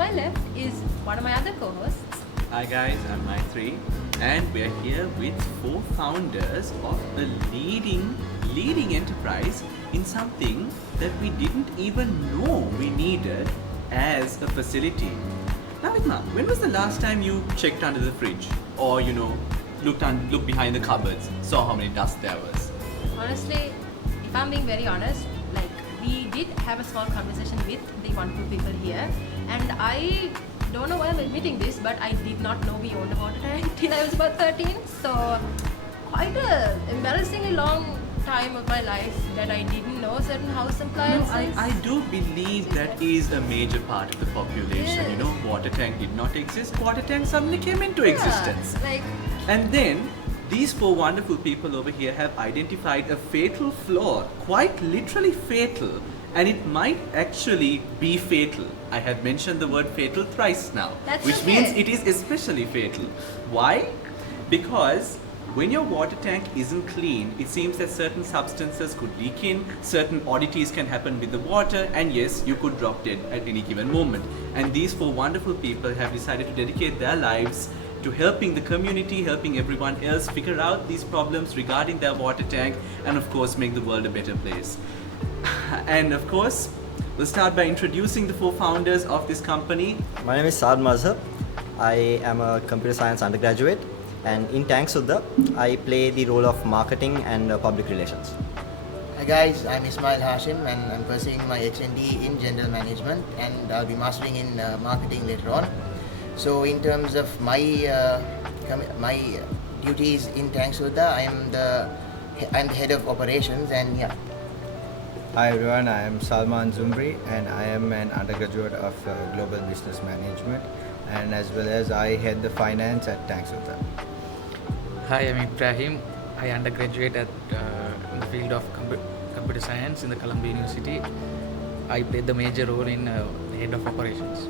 my left is one of my other co-hosts. Hi guys, I'm Maithree, and we're here with 4 founders of a leading enterprise in something that we didn't even know we needed as a facility. Navithma, when was the last time you checked under the fridge, or looked behind the cupboards, saw how many dust there was? Honestly, if I'm being very honest, we did have a small conversation with the wonderful people here, and I don't know why I'm admitting this, but I did not know we owned a water tank till I was about 13. So quite a embarrassingly long time of my life that I didn't know certain house appliances. I do believe that is a major part of the population. Yes. Water tank did not exist. Water tank suddenly came into existence. And then these 4 wonderful people over here have identified a fatal flaw, quite literally fatal, and it might actually be fatal. I have mentioned the word fatal thrice now, which means it is especially fatal. Why? Because when your water tank isn't clean, it seems that certain substances could leak in, certain oddities can happen with the water, and yes, you could drop dead at any given moment. And these 4 wonderful people have decided to dedicate their lives to helping the community, helping everyone else figure out these problems regarding their water tank, and of course make the world a better place. And of course, we'll start by introducing the 4 founders of this company. My name is Saad Mazhar. I am a computer science undergraduate, and in Tank Sudda, I play the role of marketing and public relations. Hi guys, I'm Ismail Hashim, and I'm pursuing my HND in general management, and I'll be mastering in marketing later on. So in terms of my duties in Tank Sudda, I'm the head of operations, and yeah. Hi everyone, I am Salman Zumri, and I am an undergraduate of global business management, and as well as I head the finance at Tank Sudda. Hi, I'm Ibrahim. I undergraduate in the field of computer science in the Colombo University. I played the major role in head of operations.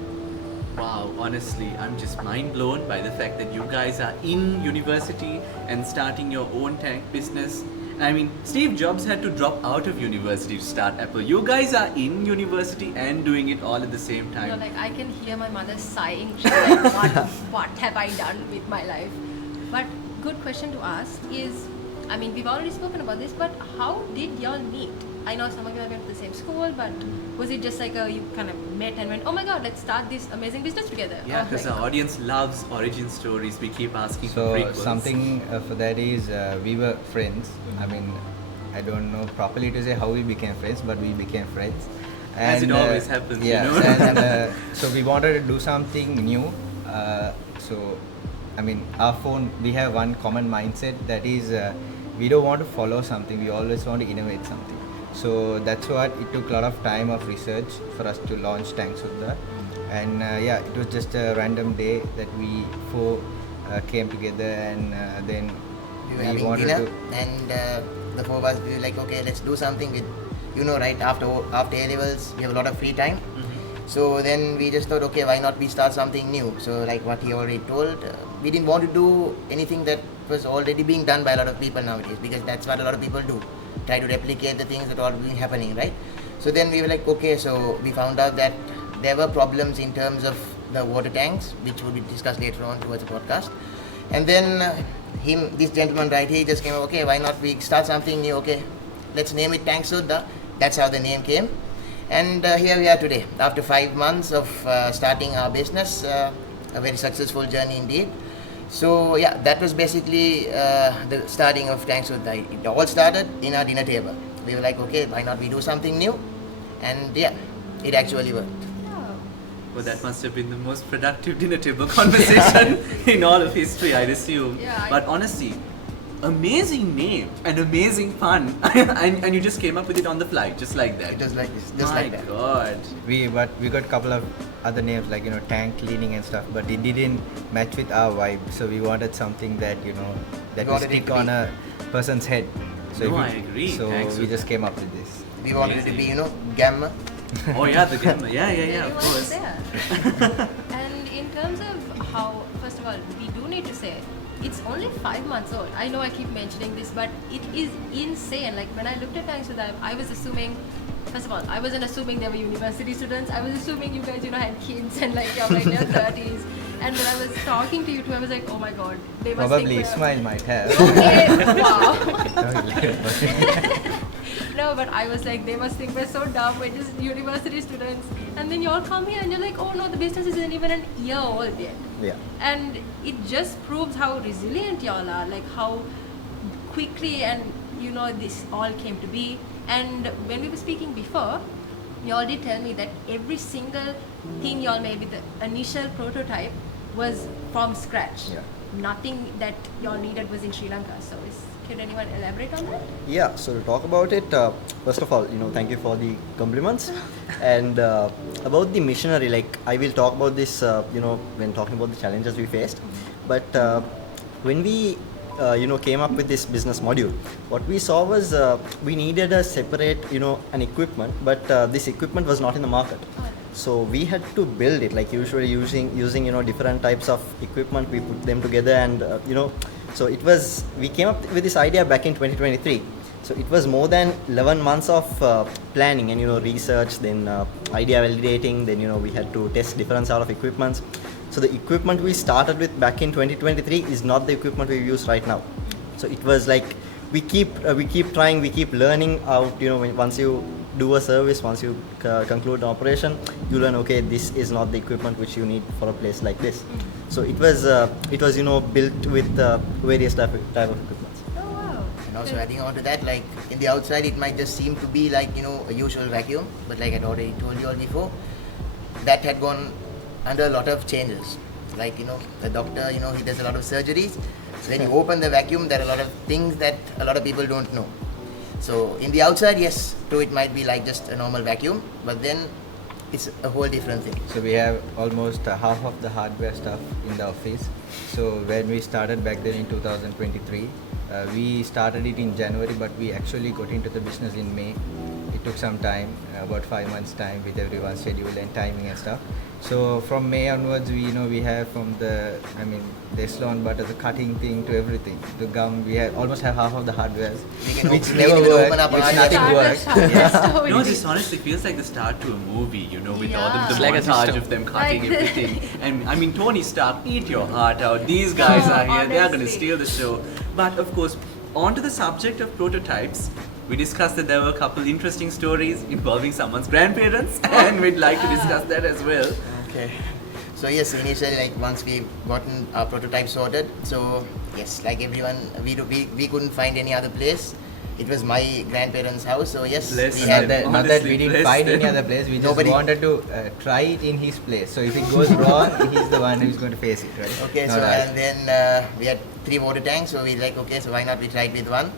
Wow, honestly, I'm just mind blown by the fact that you guys are in university and starting your own tank business. I mean, Steve Jobs had to drop out of university to start Apple. You guys are in university and doing it all at the same time. I can hear my mother sighing. She's like, what have I done with my life? But good question to ask is, we've already spoken about this, but how did y'all meet? I know some of you are going to the same school, but was it just like you kind of met and went, oh my god, let's start this amazing business together? Yeah, because our audience loves origin stories. We keep asking for So prequels. something for that is we were friends. I don't know properly to say how we became friends, but we became friends. And, as it always happens, and so we wanted to do something new. Our phone, we have one common mindset, that is we don't want to follow something, we always want to innovate something. So that's what it took a lot of time of research for us to launch Tank Sudda. And it was just a random day that we 4 came together, and then we were having dinner, and the 4 of us, we were like, okay, let's do something with, after A-levels, we have a lot of free time. Mm-hmm. So then we just thought, okay, why not we start something new? So like what he already told, we didn't want to do anything that was already being done by a lot of people nowadays, because that's what a lot of people do. Try to replicate the things that are already happening, right? So then we were like, okay, so we found out that there were problems in terms of the water tanks, which will be discussed later on towards the podcast. And then this gentleman right here, just came up, okay, why not we start something new? Okay, let's name it Tank Sudda. That's how the name came. And here we are today, after 5 months of starting our business, a very successful journey indeed. So yeah, that was basically the starting of Tank Sudda. It all started in our dinner table. We were like, okay, why not we do something new? And yeah, it actually worked. Well, that must have been the most productive dinner table conversation in all of history, I'd assume. Yeah, but honestly, amazing name and amazing fun. and you just came up with it on the fly, just like that. Just like this, just My like that. God. we got a couple of other names like tank cleaning and stuff, but it didn't match with our vibe. So we wanted something that that will stick on a person's head. So I agree. So Thanks we for just came up with this. We wanted it to be, gamma. Oh yeah, the gamma. Yeah, of course. And in terms of how, first of all, we do need to say, it's only 5 months old. I know I keep mentioning this, but it is insane. Like when I looked at Tank Sudda, I was assuming First of all, I wasn't assuming they were university students. I was assuming you guys, had kids and like you're like in your 30s. And when I was talking to you two, I was like, oh my god, they must Probably think Ismail might have. Okay, wow. No, but I was like, they must think we're so dumb. We're just university students. And then you all come here and you're like, oh no, the business isn't even an year old yet. Yeah. And it just proves how resilient y'all are, like how quickly and this all came to be. And when we were speaking before, y'all did tell me that every single thing y'all made with the initial prototype was from scratch. Yeah. Nothing that y'all needed was in Sri Lanka. So can anyone elaborate on that? Yeah, so to talk about it, first of all, thank you for the compliments. And about the missionary, like I will talk about this, when talking about the challenges we faced. But when we, came up with this business module, what we saw was we needed a separate, an equipment, but this equipment was not in the market. So we had to build it, like usually using different types of equipment. We put them together, and so it was. We came up with this idea back in 2023. So it was more than 11 months of planning and research, then idea validating. Then we had to test different sort of equipments. So the equipment we started with back in 2023 is not the equipment we use right now. So it was like we keep trying, we keep learning out. Once you do a service, once you conclude an operation, you learn, okay, this is not the equipment which you need for a place like this. So it was built with various type of equipment. Oh wow. And also adding on to that, like in the outside it might just seem to be like a usual vacuum, but like I'd already told you all before, that had gone under a lot of changes. Like the doctor, he does a lot of surgeries. So when you open the vacuum, there are a lot of things that a lot of people don't know. So in the outside, yes, true, it might be like just a normal vacuum, but then it's a whole different thing. So we have almost half of the hardware stuff in the office. So when we started back then in 2023, we started it in January, but we actually got into the business in May. It took some time, about 5 months time with everyone's schedule and timing and stuff. So from May onwards, we have from the Deslon butter, the cutting thing to everything, the gum. We almost have half of the hardware, which never worked, which nothing worked. This honestly feels like the start to a movie, with all Yeah. the Like a montage system. of them cutting Like everything. And Tony Stark, eat your heart out. These guys Oh, are here, they are going to honestly. steal the show. But of course, on to the subject of prototypes, we discussed that there were a couple interesting stories involving someone's grandparents, and we'd like to discuss that as well. Okay. So yes, initially, like once we gotten our prototype sorted, so yes, like everyone, we couldn't find any other place. It was my grandparents' house, so yes, Bless we them. had That- Not that we Honestly, didn't bless find them. any other place, we just Nobody- wanted to try it in his place. So if it goes wrong, he's the one who's going to face it, right? Okay, Not so us. and then we had 3 water tanks, so we like, okay, so why not we try it with one?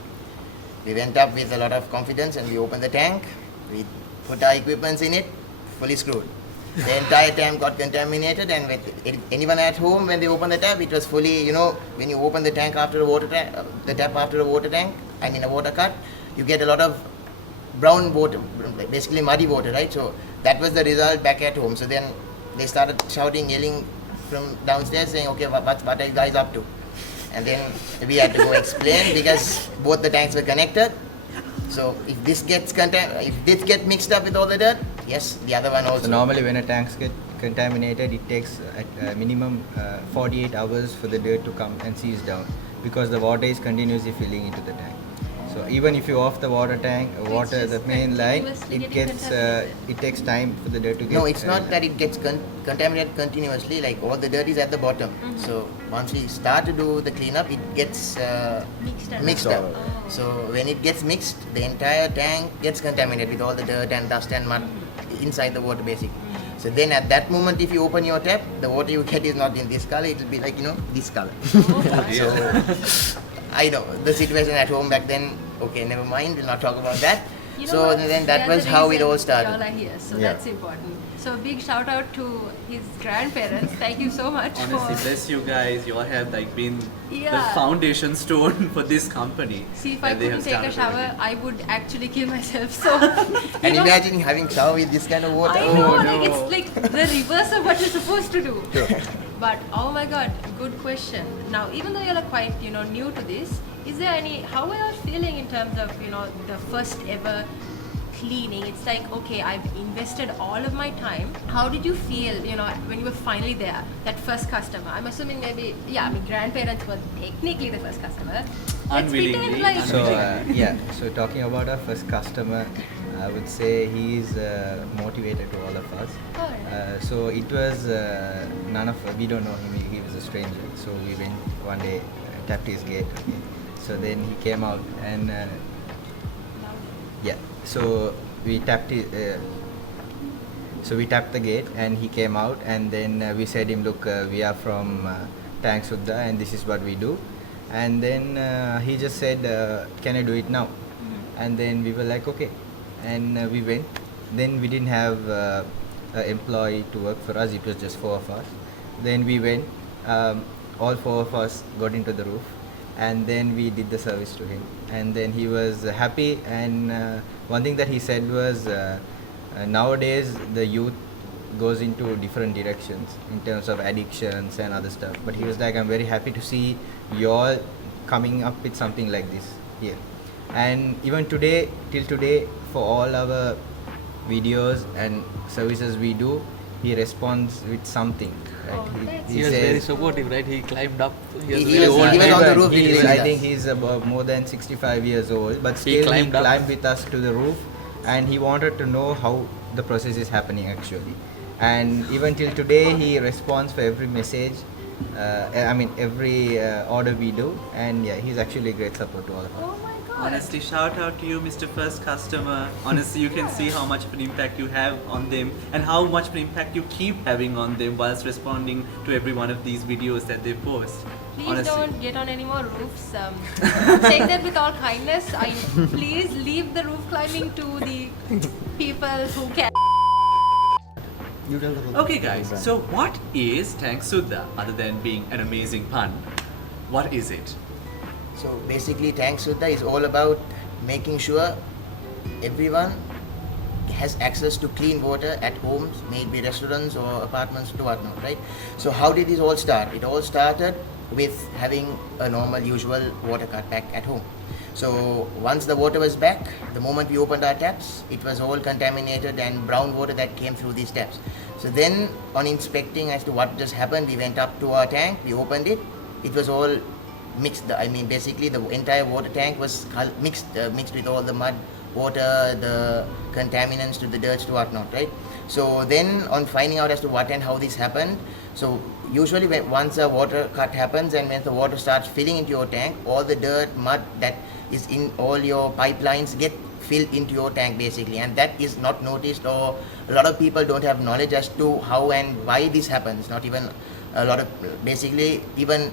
We went up with a lot of confidence and we opened the tank. We put our equipments in it, fully screwed. The entire tank got contaminated, and with anyone at home, when they open the tap, it was fully, when you open the tank after a water tank, the tap after a water tank, a water cut, you get a lot of brown water, basically muddy water, right? So that was the result back at home. So then they started shouting, yelling from downstairs, saying, okay, what are you guys up to? And then we had to go explain, because both the tanks were connected. So if this gets mixed up with all the dirt, yes, the other one also. So normally when a tanks get contaminated, it takes at minimum 48 hours for the dirt to come and seize down, because the water is continuously filling into the tank. So even if you off the water tank, the main line, continuously it getting gets contaminated. it takes time for the dirt to get. No, it's not that it gets contaminated continuously, like all the dirt is at the bottom. Mm-hmm. So once we start to do the cleanup, it gets mixed up. Oh. So when it gets mixed, the entire tank gets contaminated with all the dirt and dust and mud inside the water basically. So then at that moment, if you open your tap, the water you get is not in this color, it will be like, this color. So I know the situation at home back then, okay, never mind, we'll not talk about that. You know So what? then that There's was a how it reason all started. Y'all are here, so Yeah. that's important. So big shout out to his grandparents. Thank you so much Honestly, for. bless you guys. You all have been the Yeah. foundation stone for this company. See, if I that they couldn't have take a started shower, everything. I would actually kill myself. So, And you know, imagine having shower with this kind of water. I know, Oh, like no. it's like the reverse of what you're supposed to do. But oh my god, good question. Now, even though you're quite new to this, is there any? How are you feeling in terms of the first ever cleaning. It's like, okay, I've invested all of my time. How did you feel, when you were finally there, that first customer? I'm assuming maybe, grandparents were technically the first customer. Let's pretend like... So talking about our first customer, I would say he is motivated to all of us. So it was we don't know him, he was a stranger. So we went one day, tapped his gate. So then he came out and so we tapped the gate and he came out, and then we said him, look, we are from Tank Sudda and this is what we do. And then he just said, can I do it now? And then we were like, okay. And we went. Then we didn't have an employee to work for us, it was just 4 of us. Then we went, all 4 of us got into the roof, and then we did the service to him. And then he was happy, and one thing that he said was, nowadays the youth goes into different directions in terms of addictions and other stuff. But he was like, I'm very happy to see you all coming up with something like this here. And even today, till today, for all our videos and services we do, he responds with something. Right? He was very supportive, right? He climbed up. He was on the roof. I think he's about more than 65 years old, but still he climbed with us to the roof, and he wanted to know how the process is happening actually. And even till today, he responds for every message. Every order we do, and he's actually a great support to all of us. Oh my God. Honestly, shout out to you, Mr. First Customer. Honestly, you can see how much of an impact you have on them and how much of an impact you keep having on them whilst responding to every one of these videos that they post. Please Honestly. don't get on any more roofs. Take that with all kindness. Please leave the roof climbing to the people who can. Okay guys, so what is Tank Sudda other than being an amazing pun? What is it? So basically Tank Sudda is all about making sure everyone has access to clean water at homes, maybe restaurants or apartments to whatnot, right? So how did this all start? It all started with having a normal usual water cart back at home. So once the water was back, the moment we opened our taps, it was all contaminated and brown water that came through these taps. So then on inspecting as to what just happened, we went up to our tank, we opened it, it was all mixed. Basically the entire water tank was mixed with all the mud, water, the contaminants to the dirt to whatnot, right? So then on finding out as to what and how this happened, so usually once a water cut happens and when the water starts filling into your tank, all the dirt, mud that is in all your pipelines get filled into your tank basically, and that is not noticed, or a lot of people don't have knowledge as to how and why this happens. Not even a lot of, basically even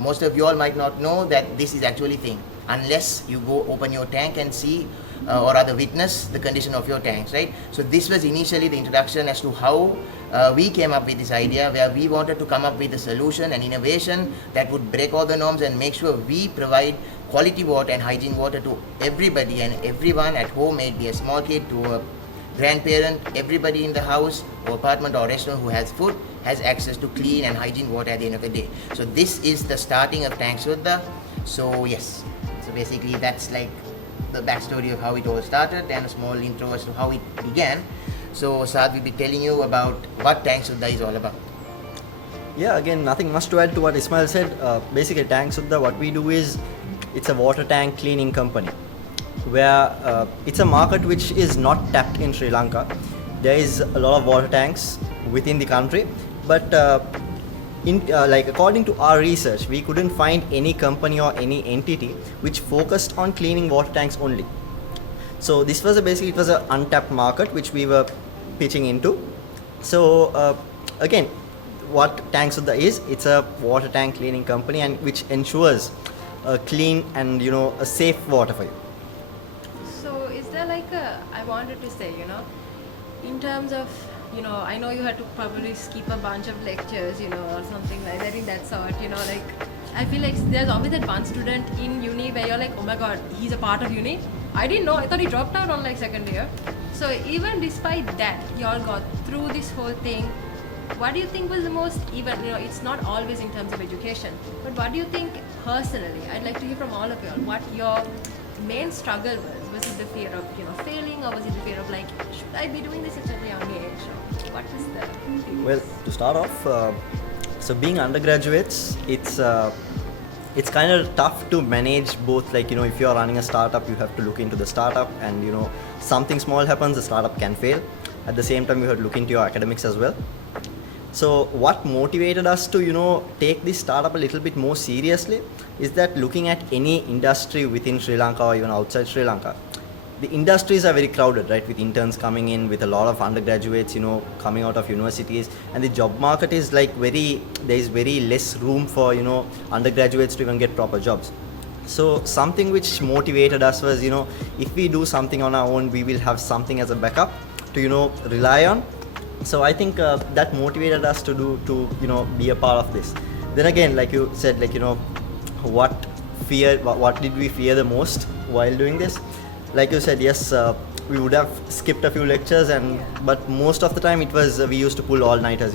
most of you all might not know that this is actually thing unless you go open your tank and see or rather witness the condition of your tanks, right? So this was initially the introduction as to how we came up with this idea, where we wanted to come up with a solution and innovation that would break all the norms and make sure we provide quality water and hygiene water to everybody and everyone at home, may it be a small kid to a grandparent, everybody in the house or apartment or restaurant who has food has access to clean and hygiene water at the end of the day. So this is the starting of Tank Sudda. So yes, so basically that's like the backstory of how it all started and a small intro as to how it began. So Saad will be telling you about what Tank Sudda is all about. Yeah, again, nothing much to add to what Ismail said. Basically, Tank Sudda, what we do is, it's a water tank cleaning company, where it's a market which is not tapped in Sri Lanka. There is a lot of water tanks within the country, but according to our research, we couldn't find any company or any entity which focused on cleaning water tanks only. So this was it was an untapped market which we were pitching into. So again, what Tank Sudda is, it's a water tank cleaning company, and which ensures clean and a safe water for you. So is there like I wanted to say, in terms of, I know you had to probably skip a bunch of lectures, or something like that in that sort, I feel like there's always that one student in uni where you're like, oh my god, he's a part of uni. I didn't know, I thought he dropped out on second year. So even despite that, you all got through this whole thing. What do you think was the most, even, it's not always in terms of education, but what do you think personally, I'd like to hear from all of you all, what your main struggle was it the fear of failing, or was it the fear of like, should I be doing this at such a young age? Or what was the Well, to start off, so being undergraduates, it's kind of tough to manage both. Like if you are running a startup, you have to look into the startup, and something small happens, the startup can fail. At the same time, you have to look into your academics as well. So what motivated us to take this startup a little bit more seriously is that looking at any industry within Sri Lanka or even outside Sri Lanka, the industries are very crowded, right? With interns coming in, with a lot of undergraduates coming out of universities, and the job market is like there is very less room for undergraduates to even get proper jobs. So something which motivated us was if we do something on our own, we will have something as a backup to rely on. So I think that motivated us to be a part of this. Then again, like you said, what did we fear the most while doing this? Like you said, yes, we would have skipped a few lectures, but most of the time it was we used to pull all-nighters.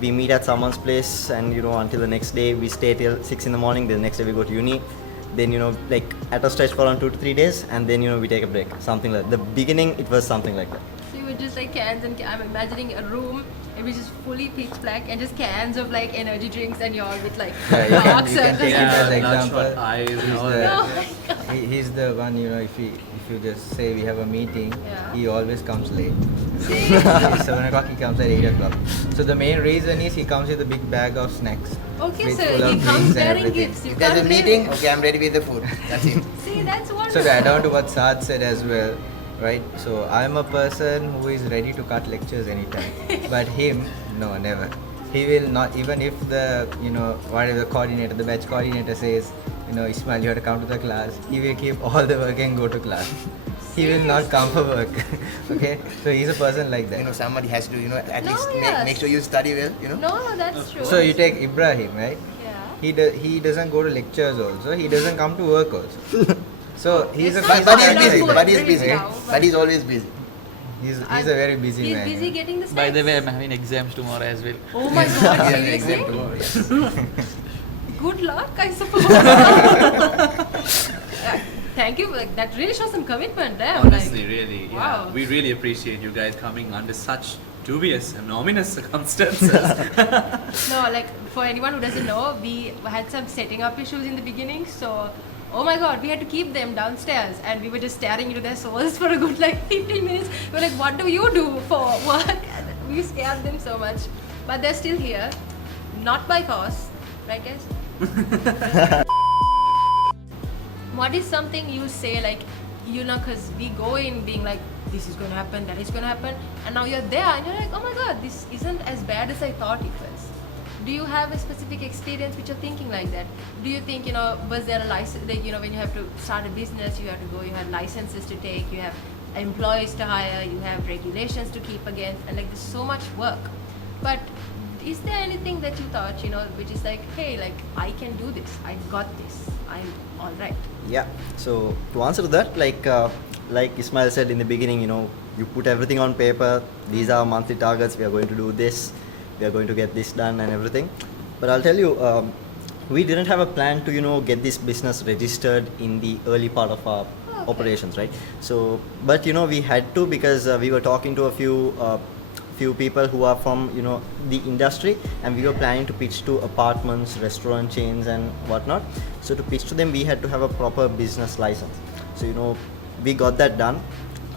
We meet at someone's place, and until the next day we stay till 6 in the morning. The next day we go to uni. Then like at a stretch for around 2 to 3 days, and then we take a break. Something like that. The beginning, it was something like that. With just like cans and I'm imagining a room it was just fully pitch black and just cans of like energy drinks, and you're with like rocks you can and take it as Yeah, not example. what I know. He's the one, if you just say we have a meeting, Yeah. he always comes late. 7 o'clock, he comes at 8 o'clock. So the main reason is he comes with a big bag of snacks. Okay, with so full of he drinks comes and bearing everything. gifts. You If there's a can't blame meeting, him. okay, I'm ready with the food. That's it. See, that's wonderful. So to add on to what Saad said as well, right? So I'm a person who is ready to cut lectures anytime. But him, no, never. He will not, even if the, whatever the batch coordinator says, Ismail, you have to come to the class, he will keep all the work and go to class. He will not come for work. Okay? So he's a person like that. Somebody has to, at No, least yes. make sure you study well, No, that's true. So you take Ibrahim, right? Yeah. He doesn't go to lectures also. He doesn't come to work also. So he's a It's not But he's I love busy. food, But he's really busy. now, But he's always busy. he's a very busy He's man. busy getting the snacks. By the way, I'm having exams tomorrow as well. Oh my god, Yeah, seriously? exam tomorrow, yes. Good luck, I suppose. Thank you. Like, that really shows some commitment there. Honestly, like, really, yeah. wow. We really appreciate you guys coming under such dubious and ominous circumstances. No, like for anyone who doesn't know, we had some setting up issues in the beginning. So, oh my god, we had to keep them downstairs, and we were just staring into their souls for a good like 15 minutes. We're like, what do you do for work? And we scared them so much, but they're still here, not by force, right, guys? What is something you say like, because we go in being like, this is going to happen, that is going to happen, and now you're there and you're like, oh my god, this isn't as bad as I thought it was. Do you have a specific experience which you're thinking like that? Do you think, was there a license, like, when you have to start a business, you have to go, you have licenses to take, you have employees to hire, you have regulations to keep against, and like there's so much work. But is there anything that you thought, which is like, hey, like I can do this, I got this, I'm all right? Yeah. So to answer to that, like Ismail said in the beginning, you put everything on paper. These are monthly targets. We are going to do this. We are going to get this done and everything. But I'll tell you, we didn't have a plan to get this business registered in the early part of our operations, right? So, but we had to, because we were talking to a few people who are from the industry, and we were planning to pitch to apartments, restaurant chains and whatnot. So to pitch to them, we had to have a proper business license. So we got that done.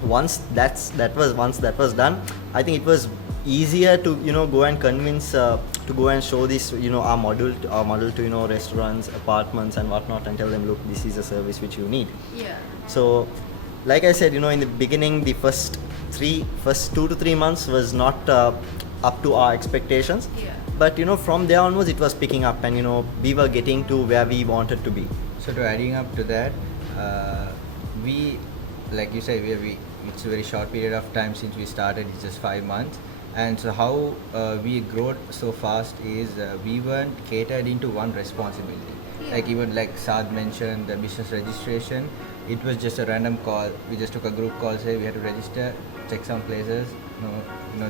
Once that was done, I think it was easier to go and convince to go and show this our model to restaurants, apartments and whatnot, and tell them, look, this is a service which you need. Yeah. So like I said, in the beginning, the first 2 to 3 months was not up to our expectations. Yeah. But from there onwards, it was picking up, and we were getting to where we wanted to be. So to adding up to that, we, like you said, it's a very short period of time since we started. It's just 5 months. And so how we grew so fast is we weren't catered into one responsibility. Yeah. Like even like Saad mentioned, the business registration, it was just a random call. We just took a group call, say we had to register, check some places.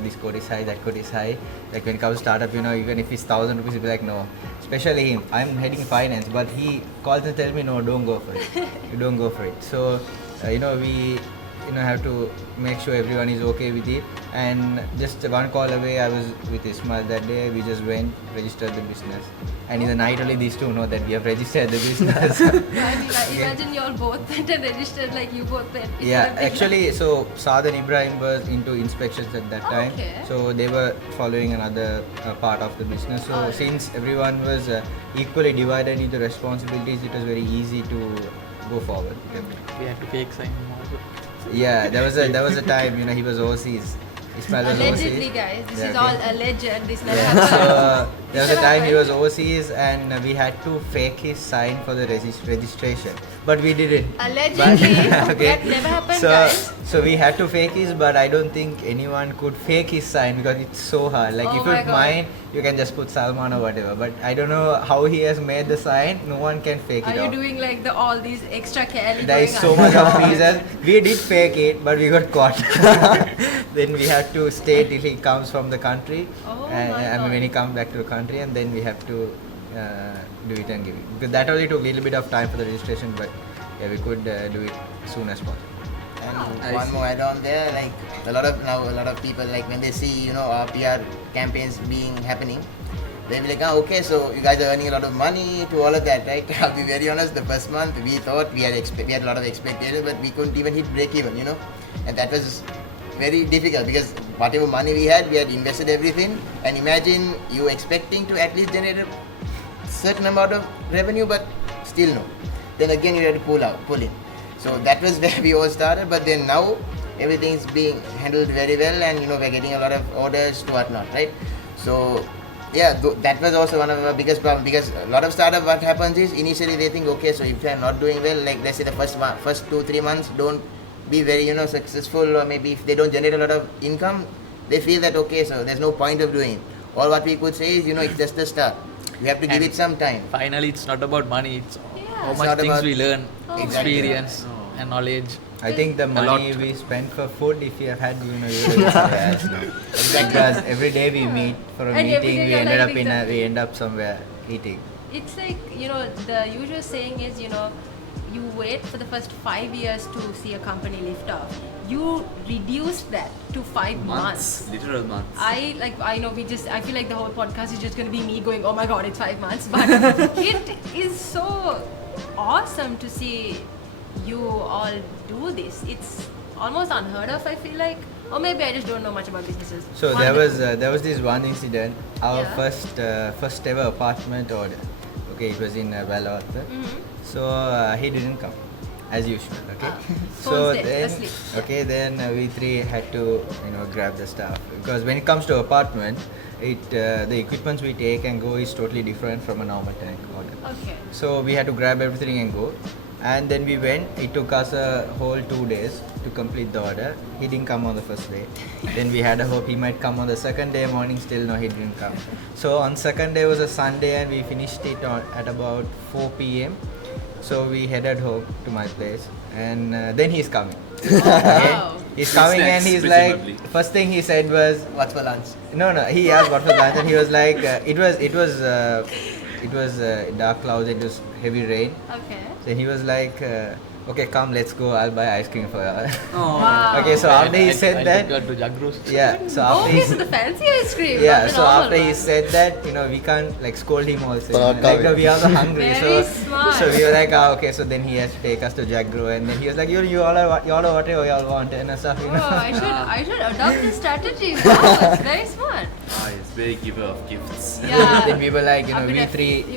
This code is high, that code is high. Like when it comes to startup, even if it's 1,000 rupees, he'll be like, no. Especially him, I'm heading finance, but he calls and tells me, no, don't go for it. You don't go for it. So we have to make sure everyone is okay with it. And just one call away, I was with Ismail that day. We just went, registered the business, and in the night only these two know that we have registered the business. I mean, like, imagine you all both went and registered, like you both went. It Yeah, would have been actually, so Saad and Ibrahim was into inspections at that time, okay. so they were following another part of the business. So Alright. since everyone was equally divided into responsibilities, it was very easy to go forward. We had to fake sign also. Yeah, there was a time he was overseas. Ismail was Allegedly, overseas. guys. This Yeah, is okay. all alleged. This never Yeah, happened. so there was a Never time he happened. was overseas and we had to fake his sign for the registration, but we did it. Allegedly. But- That never happened, so, guys. So we had to fake his, but I don't think anyone could fake his sign because it's so hard. Like Oh if my it's God. mine, you can just put Salman or whatever. But I don't know how he has made the sign. No one can fake Are it you out. doing like all these extra care? There is so much of reason. We did fake it, but we got caught. Then we have to stay till he comes from the country. Oh And my I mean, God. when he comes back to the country, and then we have to do it and give it. Because that only took a little bit of time for the registration, but yeah, we could do it soon as possible. And I one see. more add-on there, like a lot of people, like when they see our PR campaigns happening, they'll be like, okay, so you guys are earning a lot of money to all of that, right? I'll be very honest, the first month we thought we had a lot of expectations, but we couldn't even hit break even, and that was very difficult because whatever money we had invested everything, and imagine you expecting to at least generate a certain amount of revenue, but still no. Then again you had to pull in. So that was where we all started, but then now everything's being handled very well, and we're getting a lot of orders to whatnot, right? So yeah, that was also one of our biggest problems because a lot of startup, what happens is initially they think, okay, so if they're not doing well, like let's say the first 2-3 months don't be very successful, or maybe if they don't generate a lot of income, they feel that okay, so there's no point of doing it. Or what we could say is, it's just the start. We have to give And it some time. Finally, it's not about money. It's how It's much not things about- we learn, Oh, experience, and knowledge. I think the A money lot. we spend for food, if you have had, you would have now. Because every day we meet for a And every meeting, day we you're ended like, up exactly. we end up somewhere eating. It's like, the usual saying is, you wait for the first 5 years to see a company lift off. You reduced that to 5 months. Literal months. I feel like the whole podcast is just going to be me going, oh my god, it's 5 months. But it is so awesome to see you all do this. It's almost unheard of, I feel like. Or maybe I just don't know much about businesses. So there was this one incident. Our Yeah. first ever apartment order. Okay, it was in Valorta. Mhm. So he didn't come, as usual. Okay. So Phone's dead, then asleep. okay, then we three had to grab the stuff because when it comes to apartment, the equipments we take and go is totally different from a normal tank order. Okay. So we had to grab everything and go. And then we went. It took us a whole 2 days to complete the order. He didn't come on the first day. Then we had a hope he might come on the second day morning. Still no, he didn't come. So on second day was a Sunday and we finished it at about 4 p.m. So we headed home to my place and then he's coming. Wow. He's coming and Snacks, he's presumably. like, first thing he said was, What's for lunch? no, he asked what for lunch and he was like, it was dark clouds, it was heavy rain. Okay. So he was like, okay, come, let's go. I'll buy ice cream for you. Wow. Okay, so after he said I that, got to Jagru's. yeah. So Oh, after he, okay, so the fancy ice cream. yeah. not the So normal after he one. said that, we can't like scold him also. But Like we are hungry, Very so smart. so we were like, okay. So then he has to take us to Jagru, and then he was like, you all are whatever you all want and stuff, Oh, I should adopt this strategy. Wow, it's very smart. It's very giver of gifts. Yeah. Then we were like, I mean,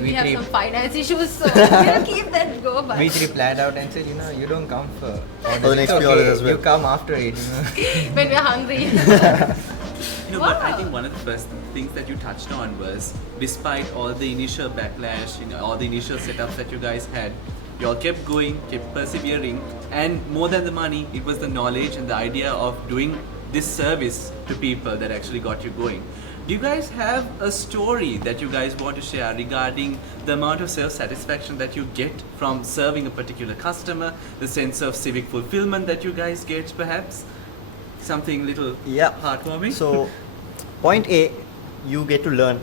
we have some finance issues, so we'll keep that go. But we three planned out and said, you don't come for orders. the It's next few orders okay, as well. you come after it. when we're hungry. But I Wow. think one of the first things that you touched on was, despite all the initial backlash, all the initial setups that you guys had, you all kept going, kept persevering, and more than the money, it was the knowledge and the idea of doing this service to people that actually got you going. Do you guys have a story that you guys want to share regarding the amount of self-satisfaction that you get from serving a particular customer, the sense of civic fulfillment that you guys get perhaps? Something little Yeah. heartwarming? So, point A, you get to learn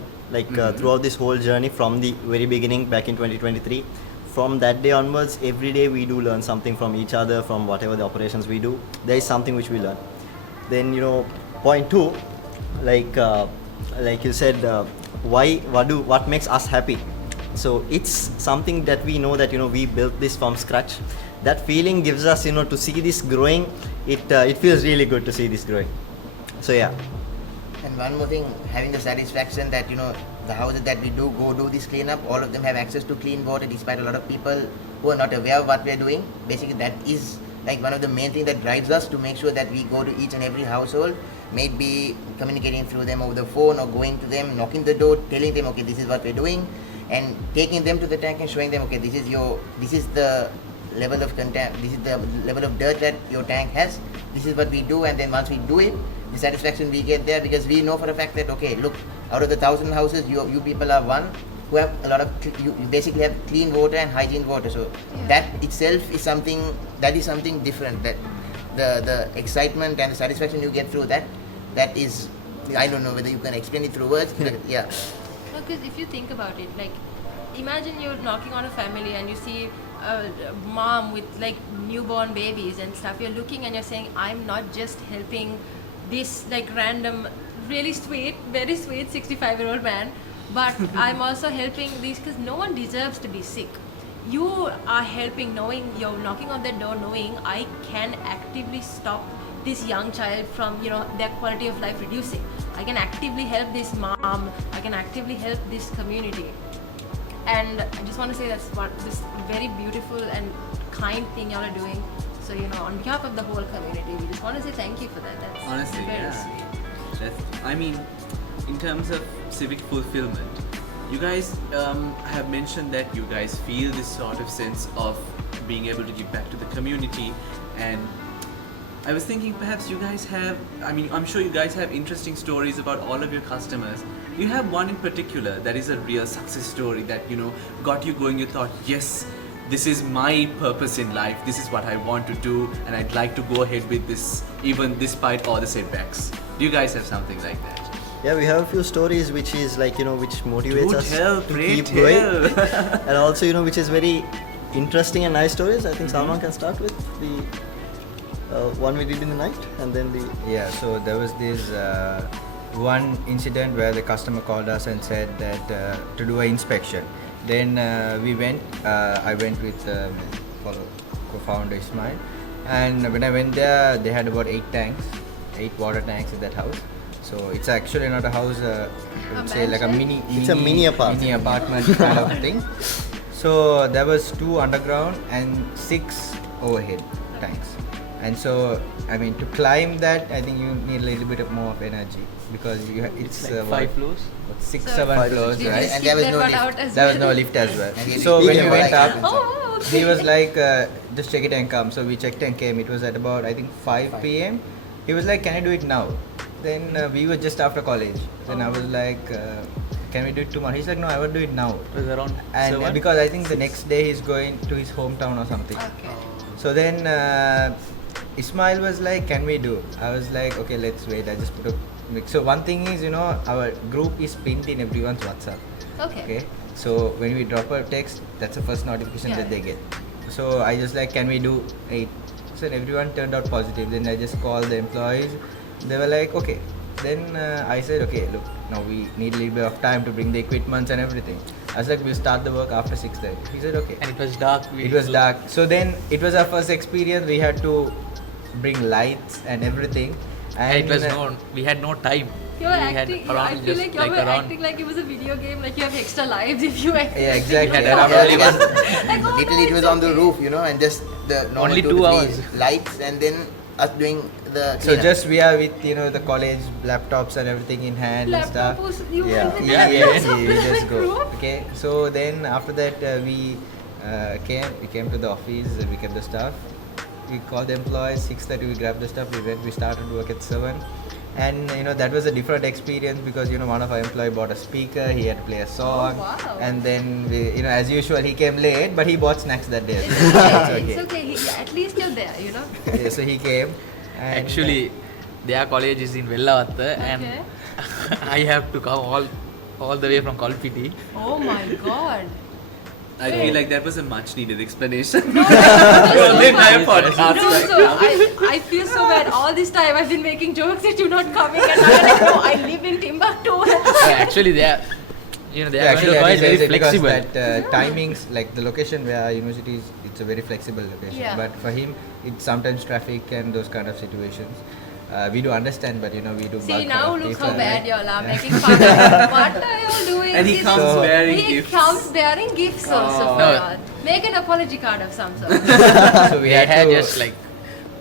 throughout this whole journey from the very beginning back in 2023. from that day onwards, every day we do learn something from each other, from whatever the operations we do. There is something which we learn. Then point 2, like you said, what makes us happy. So it's something that we know that we built this from scratch. That feeling gives us to see this growing. It feels really good to see this growing. So yeah. And one more thing, having the satisfaction that the houses that we do this cleanup, all of them have access to clean water, despite a lot of people who are not aware of what we are doing. Basically, that is like one of the main things that drives us to make sure that we go to each and every household, maybe communicating through them over the phone or going to them, knocking the door, telling them, okay, this is what we're doing, and taking them to the tank and showing them, okay, this is the level of this is the level of dirt that your tank has, this is what we do. And then once we do it, the satisfaction we get there, because we know for a fact that, okay, look, out of the 1,000 houses, you people are one who have a lot of you basically have clean water and hygiene water. So that itself is something different. That the excitement and the satisfaction you get through that is, I don't know whether you can explain it through words, but yeah. Because if you think about it, like, imagine you're knocking on a family and you see a mom with like newborn babies and stuff. You're looking and you're saying, I'm not just helping this like random, really sweet, very sweet 65-year-old man, but I'm also helping these, because no one deserves to be sick. You are helping, knowing you're knocking on their door, knowing I can actively stop this young child from their quality of life reducing. I can actively help this mom, I can actively help this community. And I just want to say that's this very beautiful and kind thing y'all are doing. So on behalf of the whole community, we just want to say thank you for that. That's honestly very sweet. I mean, in terms of civic fulfillment, you guys have mentioned that you guys feel this sort of sense of being able to give back to the community, and I was thinking perhaps you guys have, I'm sure you guys have interesting stories about all of your customers. You have one in particular that is a real success story that got you going. You thought, yes, this is my purpose in life, this is what I want to do, and I'd like to go ahead with this even despite all the setbacks. Do you guys have something like that? Yeah, we have a few stories which is like which motivates us to keep tell. going, and also which is very interesting and nice stories. I think Salman can start with the one we did in the night, and then So there was this one incident where the customer called us and said that to do an inspection. Then we went. I went with co-founder Ismail, and when I went there, they had about 8 water tanks in that house. So it's actually not a house. I would say like a mini. It's a mini apartment. Mini apartment kind of thing. So there was 2 underground and 6 overhead tanks. And so, to climb that, I think you need a little bit more of energy, because it's like 5 floors? 6, So 7 floors, did you right? And there was skip no that one lift. out as There was well? no lift as well. And So when we went up, Oh, okay. he was like, just check it and come. So we checked and came. It was at about, I think, 5 p.m. He was like, can I do it now? Then we were just after college. Then I was like, can we do it tomorrow? He's like, no, I will do it now. It was around And 7? because I think the next day he's going to his hometown or something. Okay. So then Ismail was like, can we do? I was like, okay, let's wait. I just put a... So one thing is, our group is pinned in everyone's WhatsApp. Okay. So when we drop a text, that's the first notification that they get. So I just like, can we do 8? So everyone turned out positive. Then I just called the employees. They were like, okay. Then I said, okay, look, now we need a little bit of time to bring the equipments and everything. I was like, we'll start the work after 6:30. He said, okay. And it was dark. It was dark. So then it was our first experience. We had to bring lights and everything. And it was we had no time. You were We had acting. around I feel just like you were around- acting like it was a video game. Like you have extra lives if you. Yeah, exactly. had There around are only only one- Like, oh, Literally, no, it was it's on the okay. roof, and just the normal Only 2 2 to 3 hours. lights, and then us doing the So cleanup. just we are with the college laptops and everything in hand and Laptop stuff. was you Yeah. went with Yeah, laptops yeah, up we to just the go. roof? Okay, so then after that we came to the office. We kept the stuff. We called the employees. 6:30 we grabbed the stuff. We started work at 7. And that was a different experience, because one of our employee bought a speaker. He had to play a song. Oh, wow. And then we, as usual, he came late, but he bought snacks that day. It's So okay. it's It's okay. At least you're there. Yeah, so he came. And Actually, their college is in Vellavatta, and Okay. I have to come all the way from Kalpiti. Oh my God. I feel like that was a much needed explanation. No, Well, the entire no, podcast. right so now. I feel so bad. All this time I've been making jokes that you're not coming, and I'm like, no, I live in Timbuktu. Actually, they are, they are Actually, quite that is very it, because flexible. that timings, like the location where our university is, it's a very flexible location. Yeah. But for him, it's sometimes traffic and those kind of situations. We do understand, but we do. See, bulk now of look people, how bad right? y'all are Yeah. making fun of it. What are y'all doing? And he This- comes So- wearing He gifts. comes bearing gifts also for No. y'all. Make an apology card of some sort. So we We had had to just like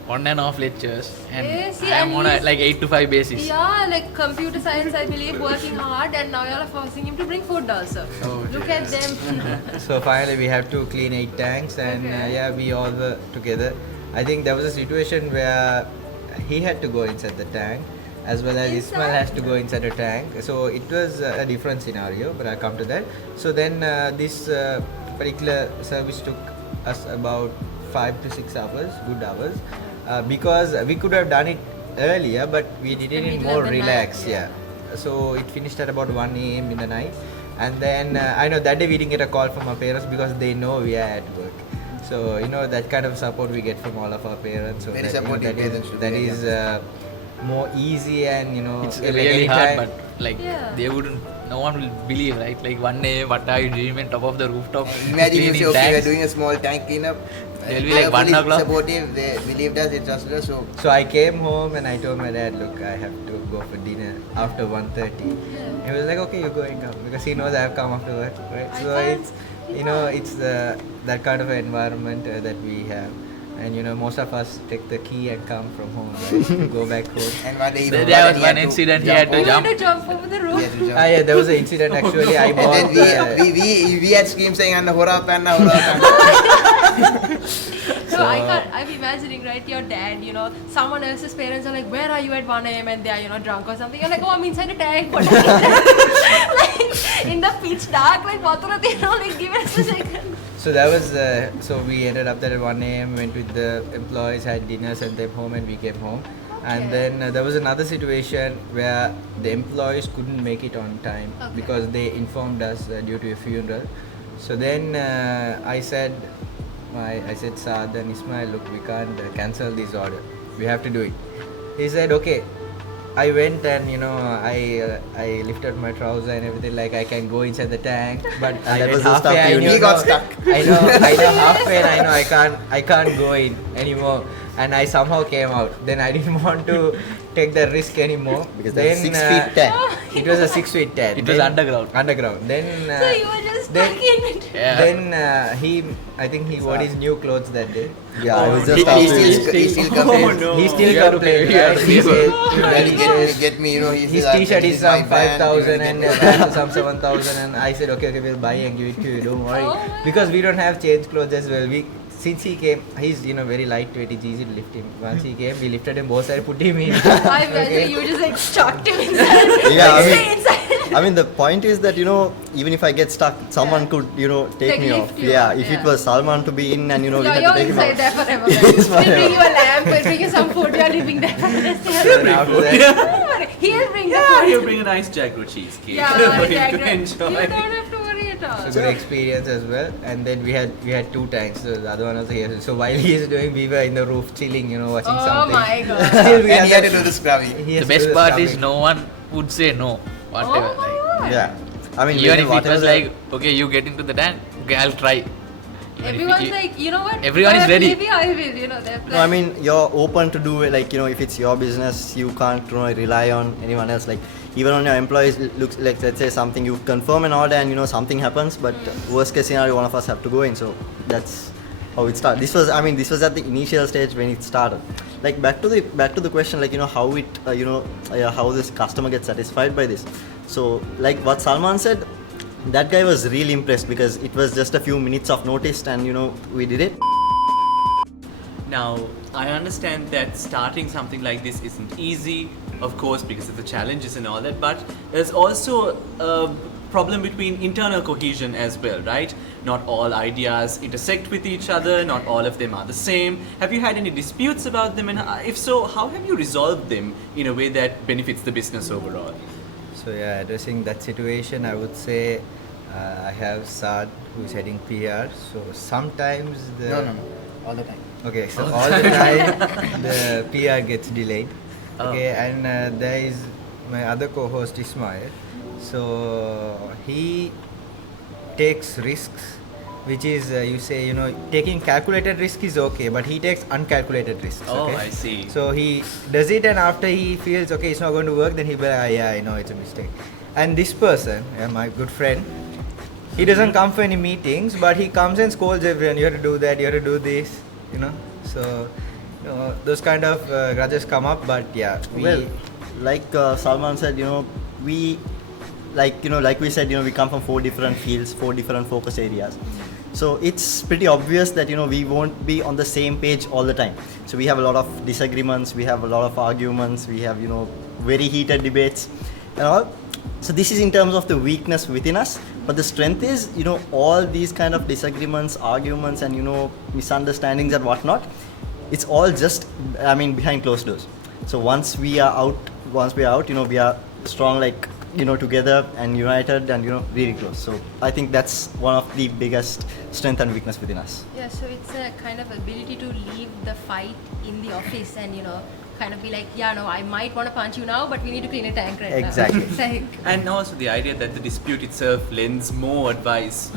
on and off lectures, and Yeah, see, I am and on a he's- like 8 to 5 basis. Yeah, like computer science, I believe, working hard, and now y'all are forcing him to bring food also. Oh, Look at them. So finally, we have to clean 8 tanks, and Okay. yeah, we all were together. I think there was a situation where he had to go inside the tank, as well as Ismail Inside? has to go inside the tank. So it was a different scenario, but I'll come to that. So then this particular service took us about 5 to 6 hours, good hours, because we could have done it earlier, but we did it The in middle more of the night, relaxed, yeah. yeah. So it finished at about 1 a.m. in the night, and then I know that day we didn't get a call from our parents because they know we are at work. So that kind of support we get from all of our parents. So Very that, supportive parents should that be, is more easy, and It's like really hard, anytime- but like Yeah. they wouldn't. No one will believe, right? Like one day, what are you doing on top of the rooftop? Imagine you cleaning say, okay, we're tanks? doing a small tank cleanup. They'll be They like are 1 fully o'clock. supportive, they believed us, they trusted us, so So I came home and I told my dad, look, I have to go for dinner after 1:30. Yeah. He was like, okay, you're going up, because he knows I've come after work, right? I So can't- it's that kind of environment that we have, and most of us take the key and come from home, right? Go back home. and one day There was one incident he had to You jump. had to jump over the He roof. had to jump. Yeah, there was an incident actually. I And bought. then we had screams saying, "Anna, hora panna, hora panna." So I'm imagining, right, your dad, someone else's parents are like, where are you at 1 a.m. and they are, drunk or something. You're like, oh, I'm inside the tank. What are you like, in the pitch dark, like, like, give us a second. So that was so we ended up there at 1 a.m. Went with the employees, had dinner, sent them home, and we came home. And Okay. then there was another situation where the employees couldn't make it on time Okay. because they informed us due to a funeral. So then I said, Saad and Ismail, look, we can't cancel this order. We have to do it. He said, okay. I went and I lifted my trouser and everything, like I can go inside the tank, but I that went was the stuff halfway. you I knew. He got stuck. I know halfway, and I know I can't go in anymore, and I somehow came out. Then I didn't want to take the risk anymore Because then, that's 6 feet 10. It was a 6 feet 10. It was underground. Underground. Then So you were just then- stuck in it. Yeah. then I think he wore his new clothes that day. Yeah, I was He just after he you. still complains. He still You have to complained. pay, you have right? to He pay. said, Well, get me, he his says, t-shirt "This is my some brand, 5,000 you and will get me." some 7,000, and I said okay, we'll buy and give it to you, don't worry. Oh my Because we don't have change clothes as well. Since he came, he's very lightweight, it's easy to lift him. Once he came, we lifted him both sides, put him in. I imagine you just like chucked him inside. Yeah, I Stay mean- inside. I mean, the point is that, even if I get stuck, someone could, take Like me lift off. you Yeah, up, if yeah. it was Salman to be in and, we No, had to you're take him inside out. there forever. Yes, We'll bring forever. you a lamp, we'll bring you some food, you're living there for the rest of your And life. after that, Don't worry, he'll bring the Yeah, food. he'll bring a nice Jaguar cheesecake Yeah, for him exactly. to You enjoy. don't have to worry at all. it's a good experience as well. And then we had 2 tanks. So the other one was here. So while he is doing, we were in the roof chilling, watching Oh something. my god. Still we And he had to that- do the scrubby. he has The to best do part scrubbing. is no one would say no. Whatever. Oh my like, god. Yeah. I mean, even if it whatever was the- like, okay, you get into the tank, okay, I'll try. Even if Everyone's you- like, you know what? Everyone is Whatever, ready. Maybe I will, they're No, I mean, you're open to do it, like, if it's your business, you can't rely on anyone else. Like, even on your employees, it looks like, let's say something, you confirm an order and, something happens, but worst case scenario, one of us have to go in. So that's how it started. This was at the initial stage when it started. Like, back to the question, like, how it, how this customer gets satisfied by this. So, like what Salman said, that guy was really impressed because it was just a few minutes of notice and, we did it. Now, I understand that starting something like this isn't easy, of course, because of the challenges and all that, but there's also a problem between internal cohesion as well, right? Not all ideas intersect with each other, not all of them are the same. Have you had any disputes about them, and if so, how have you resolved them in a way that benefits the business overall? So yeah, addressing that situation, I would say I have Saad who's heading PR. So sometimes No. All the time. Okay, so all the time the PR gets delayed. Okay, and there is my other co-host Ismail. So he takes risks, which is taking calculated risk is okay, but he takes uncalculated risks. Oh, Okay? I see. So he does it, and after he feels okay, it's not going to work, then he'll be like, yeah, I know it's a mistake. And this person, my good friend, he doesn't come for any meetings, but he comes and scolds everyone. You have to do that. You have to do this. So those kind of grudges come up. But yeah, Well, like Salman said, we like we said, we come from 4 different fields, 4 different focus areas. So it's pretty obvious that we won't be on the same page all the time. So we have a lot of disagreements, we have a lot of arguments, we have very heated debates and all. So this is in terms of the weakness within us, but the strength is all these kind of disagreements, arguments, and misunderstandings and whatnot. It's all just behind closed doors. So once we are out, we are strong, together and united and really close. So I think that's one of the biggest strength and weakness within us. Yeah, so it's a kind of ability to leave the fight in the office and kind of be like, yeah, no, I might want to punch you now, but we need to clean a tank right Exactly. now. It's like, And also the idea that the dispute itself lends more advice,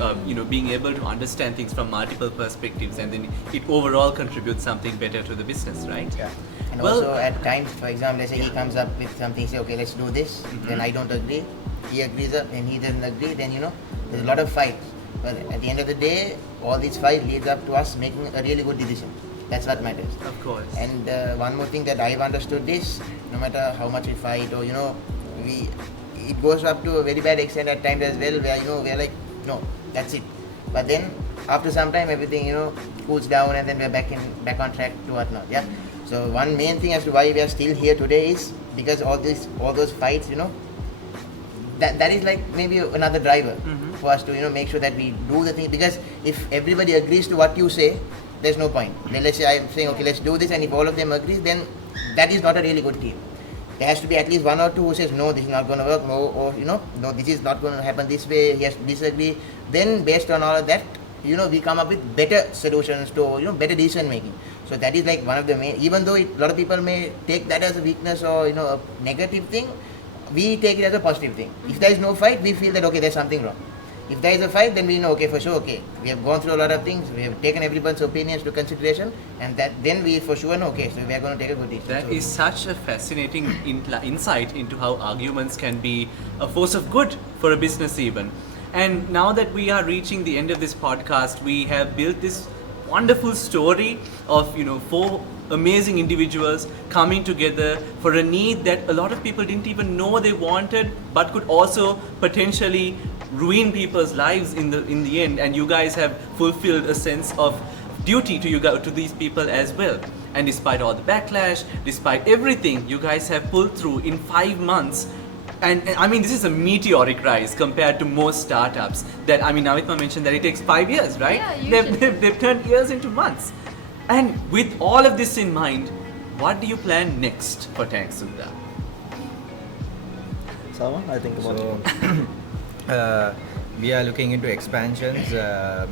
being able to understand things from multiple perspectives, and then it overall contributes something better to the business, right? Yeah. And Well- also at times, for example, let's say he comes up with something, say, okay, let's do this, then I don't agree, he agrees up, and he doesn't agree, then there's a lot of fights. But at the end of the day, all these fights leads up to us making a really good decision. That's what matters. Of course. And one more thing that I've understood is, no matter how much we fight, or it goes up to a very bad extent at times as well, where we're like, no, that's it. But then after some time, everything cools down, and then we're back on track to whatnot. Yeah. So one main thing as to why we are still here today is because all those fights, that is like maybe another driver for us to make sure that we do the thing. Because if everybody agrees to what you say, there's no point. Let's say I'm saying, okay, let's do this, and if all of them agree, then that is not a really good team. There has to be at least 1 or 2 who says, no, this is not going to work, no, or no, this is not going to happen this way, he has to disagree. Then based on all of that, we come up with better solutions to, better decision making. So that is like one of the main, even though a lot of people may take that as a weakness or, a negative thing, we take it as a positive thing. If there is no fight, we feel that, okay, there's something wrong. If there is a fight, then we know, okay, for sure, okay, we have gone through a lot of things, we have taken everyone's opinions to consideration, and then we for sure know, okay, so we are going to take a good decision. That So- is such a fascinating insight into how arguments can be a force of good for a business even. And now that we are reaching the end of this podcast, we have built this wonderful story of 4 amazing individuals coming together for a need that a lot of people didn't even know they wanted, but could also potentially ruin people's lives in the end. And you guys have fulfilled a sense of duty to these people as well. And despite all the backlash, despite everything, you guys have pulled through in 5 months. And this is a meteoric rise compared to most startups. That Navithma mentioned that it takes 5 years, right? Yeah, usually. They've turned years into months. And with all of this in mind, what do you plan next for Tank Sudda? Salman, I think about So, we are looking into expansions.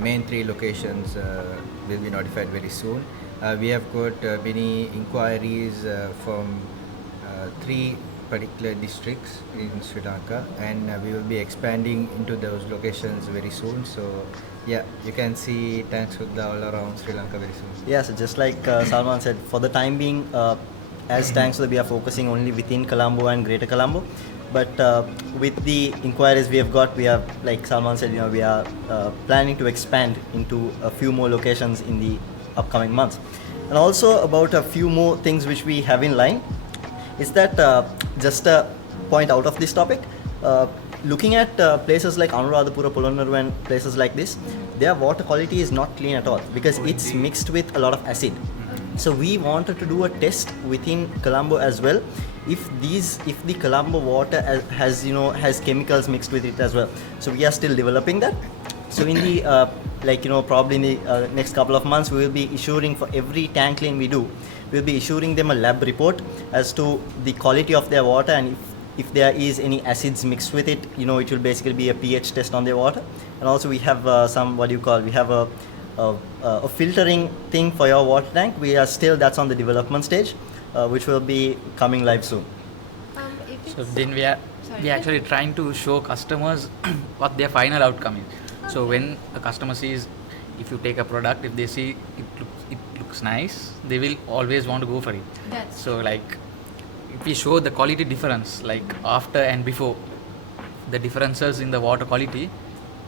Main 3 locations will be notified very soon. We have got many inquiries from 3 particular districts in Sri Lanka, and we will be expanding into those locations very soon. So, yeah, you can see Tank Sudda all around Sri Lanka very soon. Yeah, so just like Salman said, for the time being, as Tank Sudda, we are focusing only within Colombo and Greater Colombo. But with the inquiries we have got, we are, like Salman said, we are planning to expand into a few more locations in the upcoming months. And also about a few more things which we have in line. Is that just a point out of this topic? Looking at places like Anuradhapura, Polonnaru and places like this, their water quality is not clean at all because it's mixed with a lot of acid. So we wanted to do a test within Colombo as well. If the Colombo water has chemicals mixed with it as well. So we are still developing that. So in the probably in the next couple of months, we will be issuing for every tank clean we do. We'll be issuing them a lab report as to the quality of their water, and if there is any acids mixed with it, it will basically be a pH test on the water. And also we have some, we have a filtering thing for your water tank. That's on the development stage, which will be coming live soon. So then we actually trying to show customers what their final outcome is. So when a customer sees, if you take a product, if they see it looks nice, they will always want to go for it. So like if we show the quality difference, like after and before, the differences in the water quality,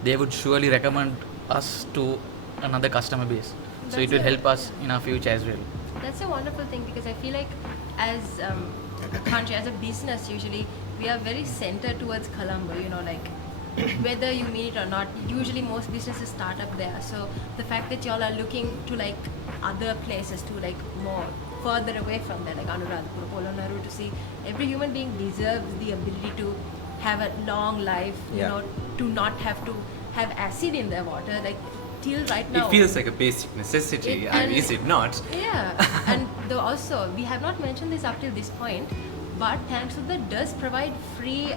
they would surely recommend us to another customer base. So it will help us in our future as well. That's a wonderful thing, because I feel like as a country, as a business, usually we are very centered towards Colombo, like whether you mean it or not, usually most businesses start up there. So the fact that y'all are looking to like other places, to like more further away from there, like Anuradhapura, Polonnaru, to see every human being deserves the ability to have a long life, to not have to have acid in their water, like till right now. It feels like a basic necessity, is it not? Yeah, and though also, we have not mentioned this up till this point, but Tank Sudda does provide free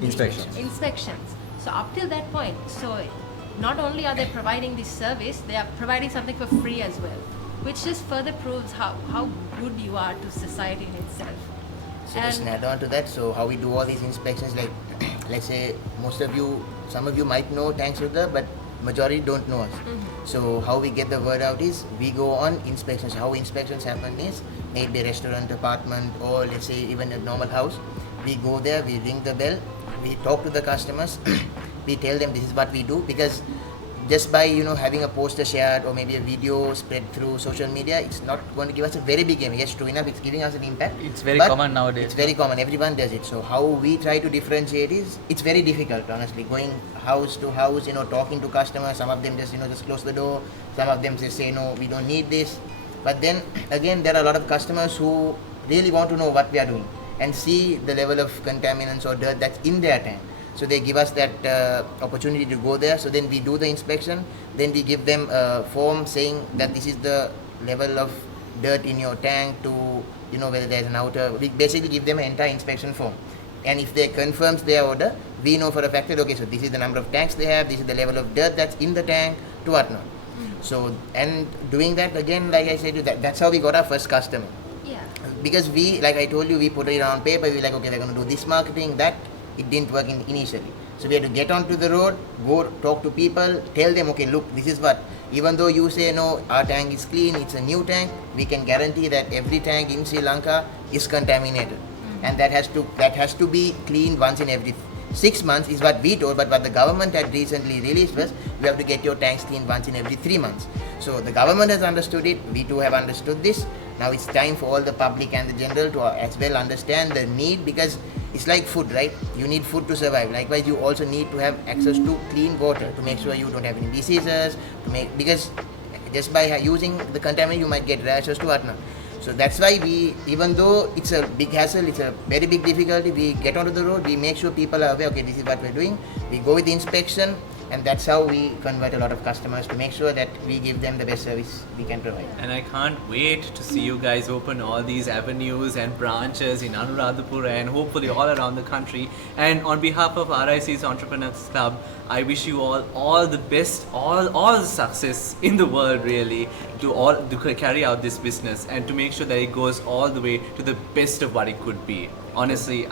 inspections. So up till that point, so not only are they providing this service, they are providing something for free as well, which just further proves how good you are to society in itself. So just add on to that, so how we do all these inspections, like let's say some of you might know Tank Sudda, but majority don't know us. So how we get the word out is we go on inspections. How inspections happen is maybe a restaurant, apartment, or let's say even a normal house. We go there, we ring the bell, we talk to the customers, we tell them this is what we do, because just by having a poster shared or maybe a video spread through social media, it's not going to give us a very big impact. Yes, true enough, it's giving us an impact. It's very common nowadays. It's very common. Everyone does it. So how we try to differentiate is, it's very difficult, honestly. Going house to house, talking to customers. Some of them just close the door. Some of them just say no, we don't need this. But then again, there are a lot of customers who really want to know what we are doing and see the level of contaminants or dirt that's in their tank. So they give us that opportunity to go there. So then we do the inspection. Then we give them a form saying that this is the level of dirt in your tank, to whether there's an outer. We basically give them an entire inspection form. And if they confirms their order, we know for a fact that okay, so this is the number of tanks they have, this is the level of dirt that's in the tank, to whatnot. So, and doing that again, like I said, that's how we got our first customer. Yeah. Because we, like I told you, we put it on paper. We were like, okay, we're going to do this marketing, that. It didn't work initially. So we had to get onto the road, go talk to people, tell them, okay, look, this is what. Even though you say, no, our tank is clean, it's a new tank, we can guarantee that every tank in Sri Lanka is contaminated. And that has to be cleaned once in every 6 months is what we told, but what the government had recently released was, you have to get your tanks cleaned once in every 3 months. So the government has understood it, we too have understood this. Now it's time for all the public and the general to as well understand the need, because it's like food, right? You need food to survive. Likewise, you also need to have access to clean water to make sure you don't have any diseases, because just by using the contaminant, you might get rashes to whatnot. So that's why we, even though it's a big hassle, it's a very big difficulty, we get onto the road, we make sure people are aware, okay, this is what we're doing. We go with the inspection, and that's how we convert a lot of customers, to make sure that we give them the best service we can provide. And I can't wait to see you guys open all these avenues and branches in Anuradhapura and hopefully all around the country. And on behalf of RIC's Entrepreneurs Club, I wish you all the best, all the success in the world, really, to carry out this business and to make sure that it goes all the way to the best of what it could be. Honestly,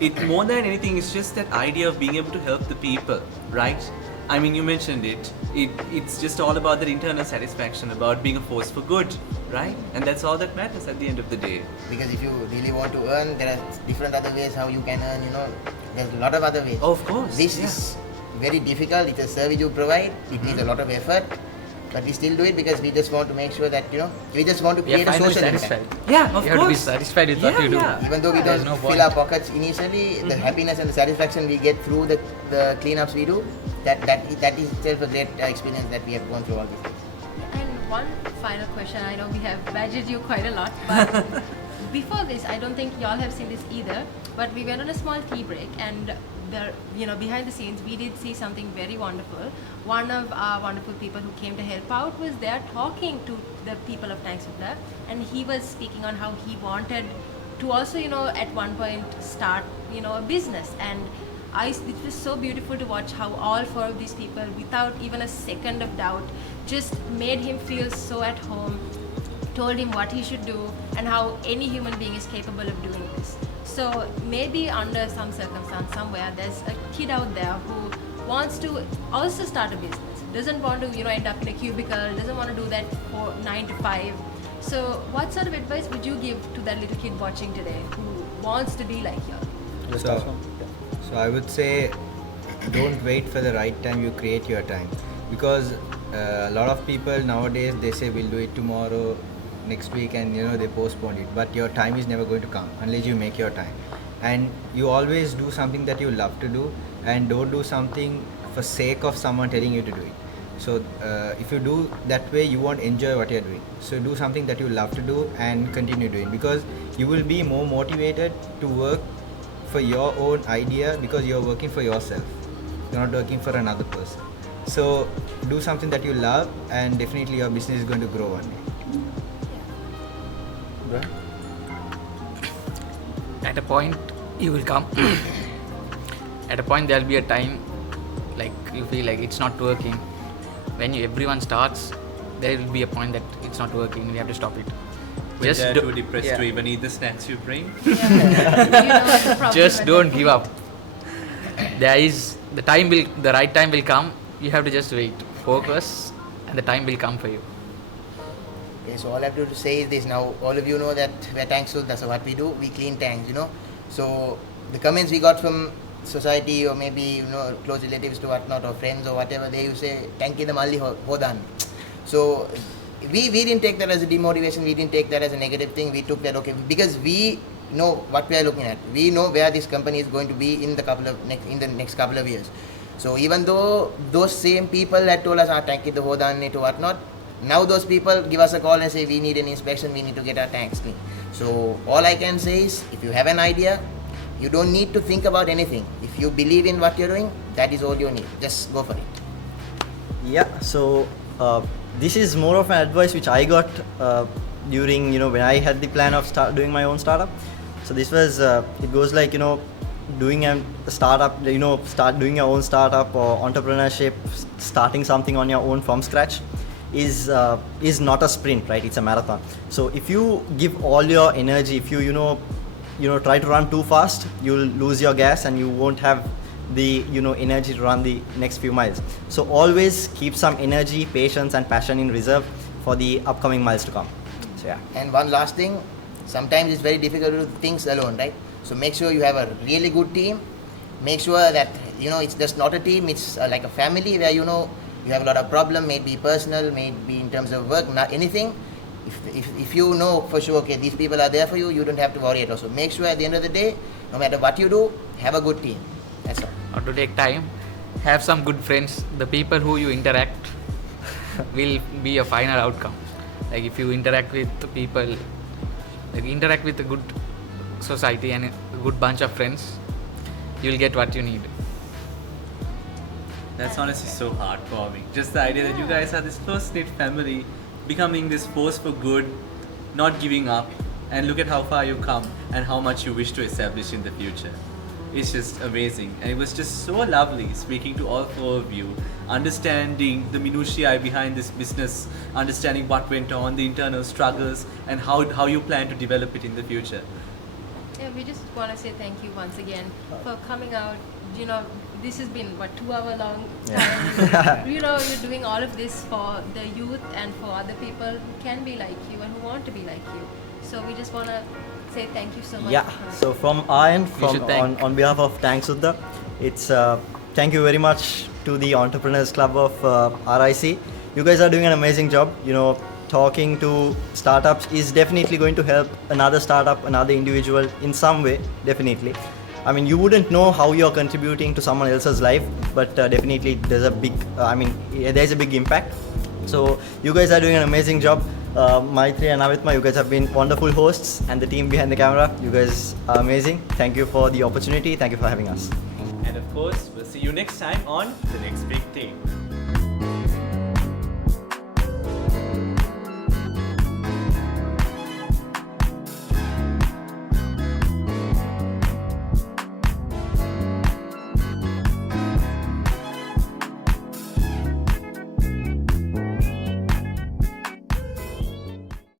it more than anything, it's just that idea of being able to help the people, right? I mean, you mentioned it. It's just all about that internal satisfaction, about being a force for good, right? And that's all that matters at the end of the day. Because if you really want to earn, there are different other ways how you can earn, there's a lot of other ways. Oh, of course. This is very difficult. It's a service you provide. It needs a lot of effort. But we still do it because we just want to make sure that, we just want to create a social impact. Yeah, of course. You have to be satisfied with what you do. Even though we don't fill our pockets initially, the happiness and the satisfaction we get through the cleanups we do, that is itself a great experience that we have gone through all these things. And one final question. I know we have badgered you quite a lot, but before this, I don't think y'all have seen this either, but we went on a small tea break, and behind the scenes, we did see something very wonderful. One of our wonderful people who came to help out was there talking to the people of Tank Sudda, and he was speaking on how he wanted to also, at one point start a business. And it was so beautiful to watch how all 4 of these people, without even a second of doubt, just made him feel so at home, told him what he should do, and how any human being is capable of doing this. So maybe under some circumstance somewhere, there's a kid out there who wants to also start a business, doesn't want to end up in a cubicle, doesn't want to do that for 9 to 5. So what sort of advice would you give to that little kid watching today who wants to be like you? So I would say, don't wait for the right time, you create your time. Because a lot of people nowadays, they say we'll do it tomorrow, next week, and they postpone it. But your time is never going to come unless you make your time. And you always do something that you love to do, and don't do something for sake of someone telling you to do it. So if you do that way, you won't enjoy what you're doing. So do something that you love to do and continue doing, because you will be more motivated to work for your own idea, because you're working for yourself. You're not working for another person. So do something that you love, and definitely your business is going to grow one day. At a point you will come at a point there'll be a time like you feel like it's not working. When everyone starts, there will be a point that it's not working, we have to stop it. When they're too depressed to even eat the snacks you bring. Just don't give up. The right time will come. You have to just wait, focus, and the time will come for you. Okay, so all I have to say is this. Now all of you know that we're Tank Sudda, so what we do, we clean tanks, So the comments we got from society, or maybe close relatives to whatnot, or friends or whatever, they used to say tanki the malli hodan. So we didn't take that as a demotivation, we didn't take that as a negative thing. We took that because we know what we are looking at. We know where this company is going to be in the next couple of years. So even though those same people had told us tanki the hodan to whatnot, now those people give us a call and say we need an inspection, we need to get our tanks clean. So all I can say is, if you have an idea, you don't need to think about anything. If you believe in what you're doing, that is all you need. Just go for it. Yeah, so this is more of an advice which I got during, when I had the plan of doing my own startup. So this was, it goes like, doing a startup, start doing your own startup or entrepreneurship, starting something on your own from scratch is not a sprint, right? It's a marathon. So if you give all your energy, if you try to run too fast, you'll lose your gas and you won't have the energy to run the next few miles. So always keep some energy, patience and passion in reserve for the upcoming miles to come. So yeah. And one last thing, sometimes it's very difficult to do things alone, right? So make sure you have a really good team. Make sure that it's just not a team, it's like a family where you have a lot of problem, maybe personal, maybe in terms of work, not anything. If you know for sure, okay, these people are there for you, you don't have to worry at all. So make sure at the end of the day, no matter what you do, have a good team. That's all. Or to take time, have some good friends. The people who you interact will be a final outcome. Like if you interact with the people, interact with a good society and a good bunch of friends, you'll get what you need. That's honestly so heartwarming. Just the idea that you guys are this close-knit family, becoming this force for good, not giving up, and look at how far you come and how much you wish to establish in the future. It's just amazing, and it was just so lovely speaking to all 4 of you, understanding the minutiae behind this business, understanding what went on, the internal struggles, and how you plan to develop it in the future. Yeah, we just want to say thank you once again for coming out. This has been 2 hour long time. You're doing all of this for the youth and for other people who can be like you and who want to be like you. So we just want to say thank you so much. Yeah, so from our end, on behalf of Tank Sudda, it's thank you very much to the Entrepreneurs Club of RIC. You guys are doing an amazing job. Talking to startups is definitely going to help another startup, another individual in some way, definitely. I mean, you wouldn't know how you're contributing to someone else's life, but definitely there's a big, there's a big impact. So you guys are doing an amazing job. Maithree and Navithma, you guys have been wonderful hosts, and the team behind the camera, you guys are amazing. Thank you for the opportunity. Thank you for having us. And of course, we'll see you next time on The Next Big Thing.